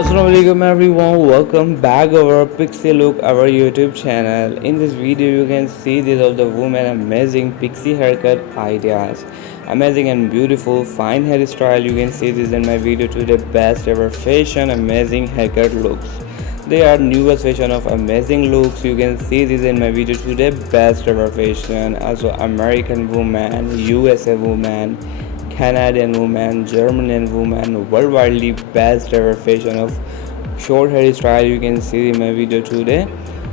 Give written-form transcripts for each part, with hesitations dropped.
Assalamualaikum everyone, welcome back our Pixie Look, our YouTube channel. In this video you can see this of the woman amazing pixie haircut ideas. Amazing and beautiful fine hairstyle. You can see this in my video today. Best ever fashion, amazing haircut looks. They are newest fashion of amazing looks. You can see this in my video today. Best ever fashion. Also American woman, USA woman, Canadian woman, German woman, worldwide best ever fashion of short hairstyle. You can see in my video today.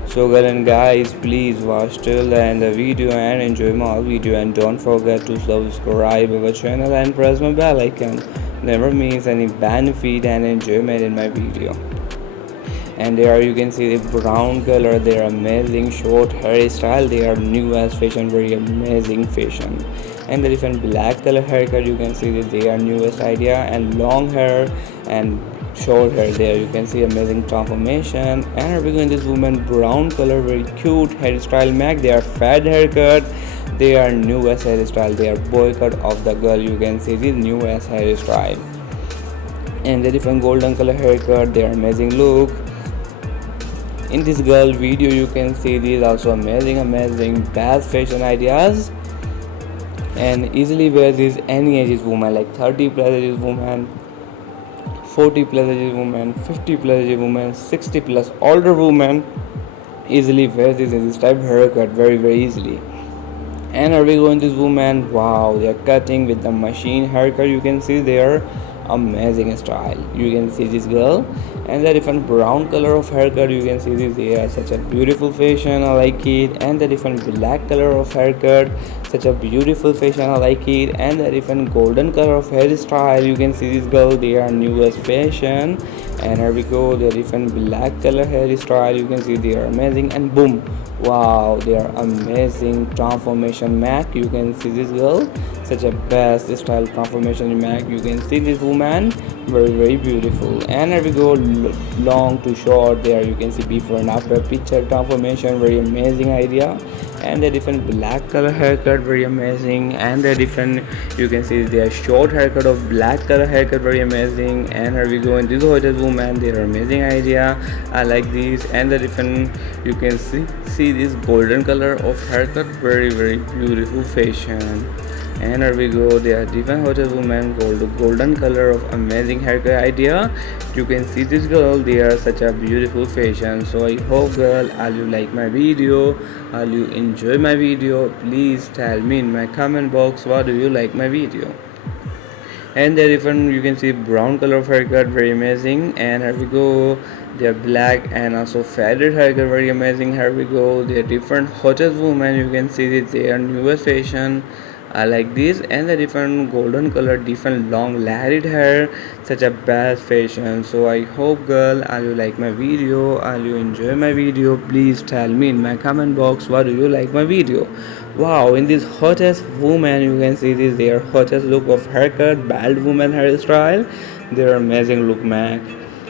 So girl and guys, please watch till the end of the video and enjoy my video, and don't forget to subscribe our channel and press my bell icon. Never miss any benefit and enjoyment in my video. And there you can see the brown color. They are amazing short hairstyle. They are new as fashion, very amazing fashion. And the different black color haircut, you can see that they are newest idea. And long hair and short hair, there you can see amazing transformation. And we're going this woman brown color, very cute hairstyle make. They are fat haircut. They are newest hairstyle. They are boy cut of the girl. You can see the newest hairstyle. And the different golden color haircut, they are amazing look. In this girl video you can see these also amazing best fashion ideas, and easily wear this any ages woman, like 30 plus ages woman, 40 plus ages woman, 50 plus ages woman, 60 plus older woman easily wear this type of haircut very easily. And are we going this woman, wow, they are cutting with the machine haircut. You can see their amazing style. You can see this girl and the different brown color of haircut. You can see this, they are such a beautiful fashion, I like it. And the different black color of haircut, such a beautiful fashion, I like it. And the different golden color of hairstyle. You can see this girl, they are newest fashion. And here we go, the different black color hairstyle. You can see they are amazing. And boom, wow, they are amazing transformation mac. You can see this girl, such a best style transformation mac. You can see this woman, very beautiful. And here we go, long to short. There you can see before and after picture transformation, very amazing idea. And the different black color haircut, very amazing. And the different, you can see their short haircut of black color haircut, very amazing. And here we go, in this hotel woman, they are amazing idea, I like this. And the different, you can see this golden color of haircut, very beautiful fashion. And here we go, they are different hotel woman, golden color of amazing haircut idea. You can see this girl, they are such a beautiful fashion. So I hope girl, all you like my video, all you enjoy my video. Please tell me in my comment box what do you like my video. And the different, you can see brown color of haircut, very amazing. And here we go, they are black and also faded haircut, very amazing. Here we go, they are different hotel woman. You can see that they are newest fashion, I like this. And the different golden color, different long layered hair, such a best fashion. So I hope girl, all you like my video, all you enjoy my video. Please tell me in my comment box what do you like my video. Wow, in this hottest woman, you can see this their hottest look of haircut, bald woman hairstyle. Their amazing look mac.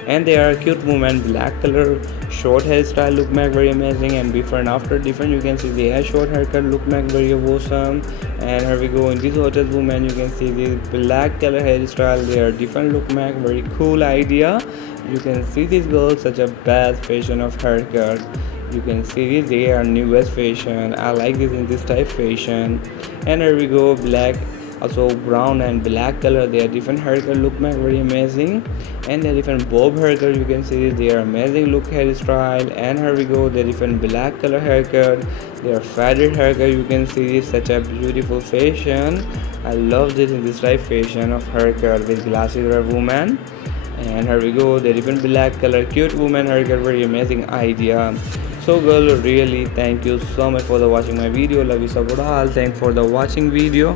And they are cute woman, black color short hairstyle look mac, very amazing. And before and after different, you can see the hair short haircut look mac, very awesome. And here we go, in this hottest woman, you can see the black color hairstyle. They are different look mac, very cool idea. You can see this girl, such a best fashion of haircut. You can see this, they are newest fashion, I like this in this type fashion. And here we go, black, also brown and black color, they are different haircut look mac, very amazing. And the different bob haircut, you can see they are amazing look hairstyle. And here we go, the different black color haircut, they are faded haircut. You can see this, such a beautiful fashion, I love this in this type fashion of haircut with glasses hair woman. And here we go, the different black color cute woman haircut, very amazing idea. So girl, really thank you so much for the watching my video, love you support all, thanks for the watching video.